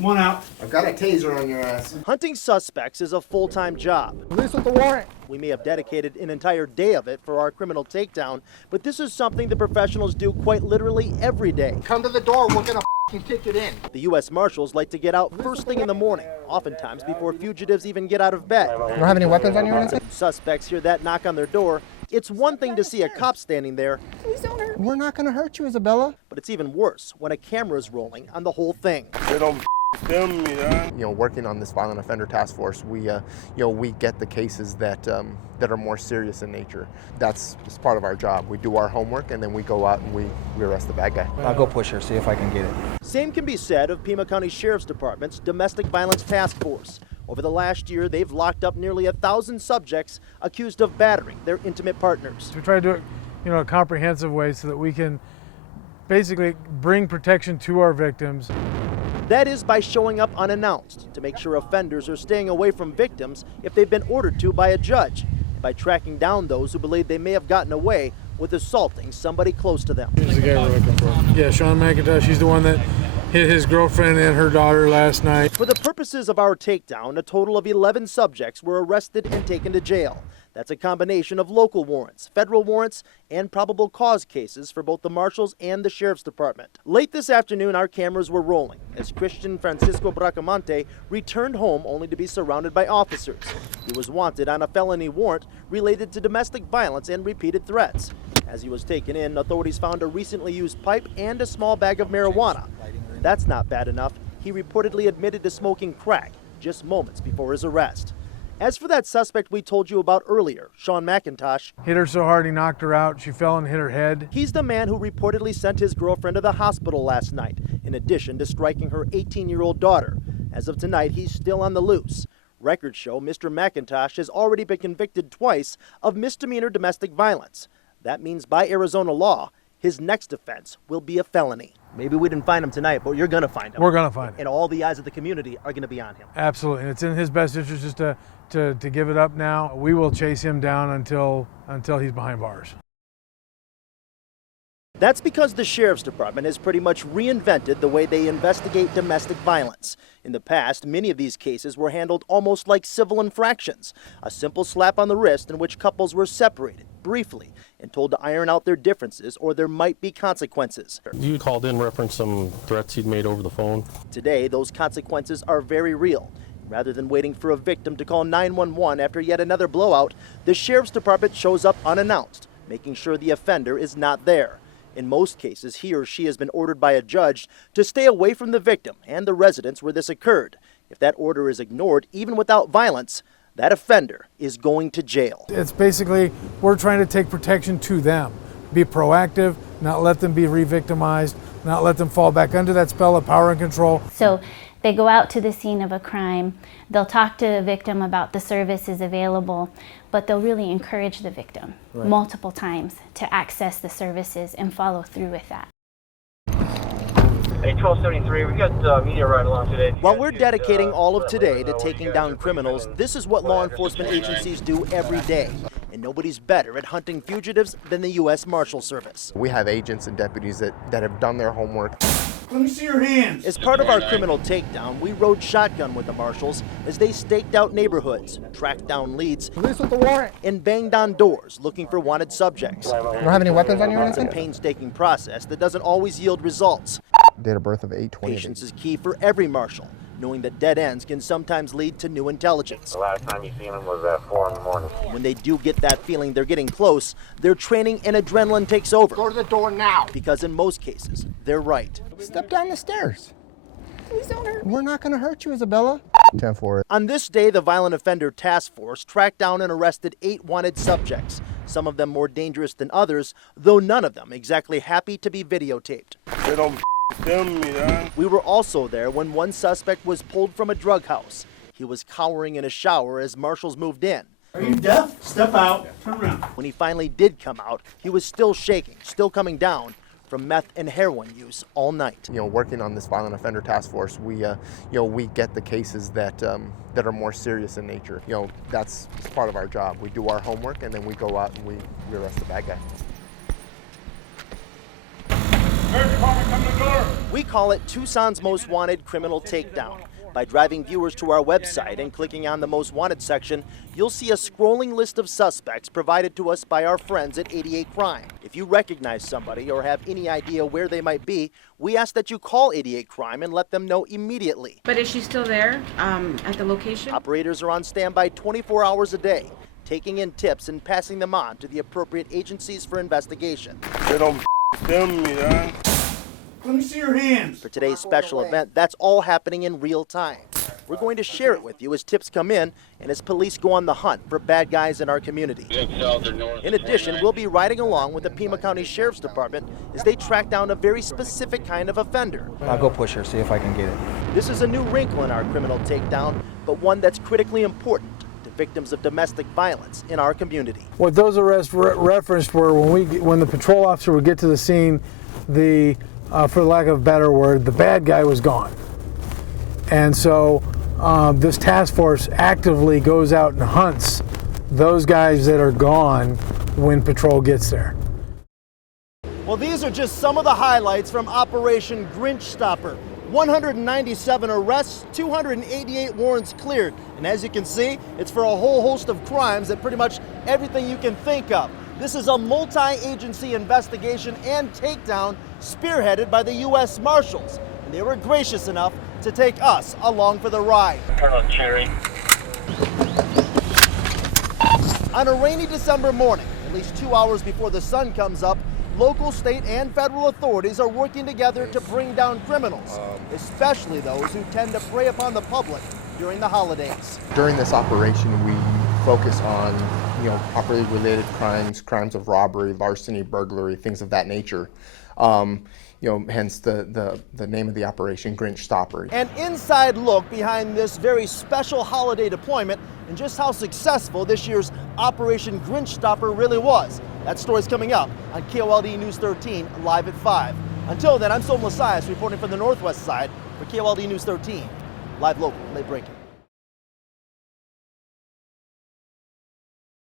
Come on out. I've got a taser on your ass. Hunting suspects is a full-time job. Police with the warrant. We may have dedicated an entire day of it for our criminal takedown, but this is something the professionals do quite literally every day. Come to the door, we're gonna kick it in. The U.S. Marshals like to get out first thing in the morning, oftentimes before fugitives even get out of bed. You don't have any weapons on you or anything? Suspects hear that knock on their door. It's one thing to see a cop standing there. Please don't hurt. We're not gonna hurt you, Isabella. But it's even worse when a camera is rolling on the whole thing. They don't film me, huh? Working on this violent offender task force, we get the cases that are more serious in nature. That's just part of our job. We do our homework and then we go out and we arrest the bad guy. I'll go push her, see if I can get it. Same can be said of Pima County Sheriff's Department's Domestic Violence Task Force. Over the last year, they've locked up nearly 1,000 subjects accused of battering their intimate partners. We try to do it, a comprehensive way so that we can basically bring protection to our victims. That is by showing up unannounced to make sure offenders are staying away from victims if they've been ordered to by a judge, and by tracking down those who believe they may have gotten away with assaulting somebody close to them. Here's the guy we're looking for. Yeah, Sean McIntosh, he's the one that hit his girlfriend and her daughter last night. For the purposes of our takedown, a total of 11 subjects were arrested and taken to jail. That's a combination of local warrants, federal warrants, and probable cause cases for both the Marshals and the Sheriff's Department. Late this afternoon, our cameras were rolling as Christian Francisco Bracamonte returned home only to be surrounded by officers. He was wanted on a felony warrant related to domestic violence and repeated threats. As he was taken in, authorities found a recently used pipe and a small bag of marijuana. That's not bad enough. He reportedly admitted to smoking crack just moments before his arrest. As for that suspect we told you about earlier, Sean McIntosh, hit her so hard he knocked her out. She fell and hit her head. He's the man who reportedly sent his girlfriend to the hospital last night, in addition to striking her 18-year-old daughter. As of tonight, he's still on the loose. Records show Mr. McIntosh has already been convicted twice of misdemeanor domestic violence. That means by Arizona law, his next offense will be a felony. Maybe we didn't find him tonight, but you're going to find him. We're going to find him. And all the eyes of the community are going to be on him. Absolutely. And it's in his best interest just to give it up now. We will chase him down until he's behind bars. That's because the Sheriff's Department has pretty much reinvented the way they investigate domestic violence. In the past, many of these cases were handled almost like civil infractions, a simple slap on the wrist in which couples were separated briefly and told to iron out their differences or there might be consequences. You called in reference some threats he'd made over the phone. Today, those consequences are very real. Rather than waiting for a victim to call 911 after yet another blowout, the Sheriff's Department shows up unannounced, making sure the offender is not there. In most cases, he or she has been ordered by a judge to stay away from the victim and the residence where this occurred. If that order is ignored, even without violence, that offender is going to jail. It's basically, we're trying to take protection to them. Be proactive, not let them be re-victimized, not let them fall back under that spell of power and control. So they go out to the scene of a crime, they'll talk to the victim about the services available, but they'll really encourage the victim multiple times to access the services and follow through with that. Hey, 1273, we got media right along today. While we're dedicating all of today to taking down criminals, this is what law enforcement agencies do every day. And nobody's better at hunting fugitives than the U.S. Marshal Service. We have agents and deputies that have done their homework. Let me see your hands. As part of our criminal takedown, we rode shotgun with the Marshals as they staked out neighborhoods, tracked down leads, Police with the warrant. and banged on doors looking for wanted subjects. You don't have any weapons on you or It's a anything? painstaking process that doesn't always yield results. Date of birth of 8/20. Patience is key for every marshal, knowing that dead ends can sometimes lead to new intelligence. The last time you seen him was at 4 in the morning. When they do get that feeling they're getting close, their training and adrenaline takes over. Go to the door now. Because in most cases, they're right. Step down the stairs. Please don't hurt. We're not going to hurt you, Isabella. 10-4. On this day, the Violent Offender Task Force tracked down and arrested 8 wanted subjects, some of them more dangerous than others, though none of them exactly happy to be videotaped. They don't film me, huh? We were also there when one suspect was pulled from a drug house. He was cowering in a shower as marshals moved in. Are you deaf? Step out. Turn around. When he finally did come out, he was still shaking, still coming down from meth and heroin use all night. Working on this violent offender task force, we get the cases that are more serious in nature. That's part of our job. We do our homework and then we go out and we arrest the bad guy. We call it Tucson's Most Wanted Criminal Takedown. By driving viewers to our website and clicking on the Most Wanted section, you'll see a scrolling list of suspects provided to us by our friends at 88 Crime. If you recognize somebody or have any idea where they might be, we ask that you call 88 Crime and let them know immediately. But is she still there at the location? Operators are on standby 24 hours a day, taking in tips and passing them on to the appropriate agencies for investigation. They don't film me, dog. Let me see your hands. For today's special event, that's all happening in real time. We're going to share it with you as tips come in and as police go on the hunt for bad guys in our community. In addition, we'll be riding along with the Pima County Sheriff's Department as they track down a very specific kind of offender. I'll go push her, see if I can get it. This is a new wrinkle in our criminal takedown, but one that's critically important to victims of domestic violence in our community. What those arrests referenced were when the patrol officer would get to the scene, for lack of a better word, the bad guy was gone. And so this task force actively goes out and hunts those guys that are gone when patrol gets there. Well, these are just some of the highlights from Operation Grinch Stopper. 197 arrests, 288 warrants cleared. And as you can see, it's for a whole host of crimes and pretty much everything you can think of. This is a multi-agency investigation and takedown spearheaded by the U.S. Marshals. And they were gracious enough to take us along for the ride. Turn on Cherry. On a rainy December morning, at least 2 hours before the sun comes up, local, state, and federal authorities are working together to bring down criminals, especially those who tend to prey upon the public during the holidays. During this operation, we focus on property-related crimes of robbery, larceny, burglary, things of that nature. Hence the name of the operation, Grinch Stopper. An inside look behind this very special holiday deployment and just how successful this year's Operation Grinch Stopper really was. That story's coming up on KOLD News 13, live at 5. Until then, I'm Sol Messias reporting from the Northwest Side for KOLD News 13, live local, late breaking.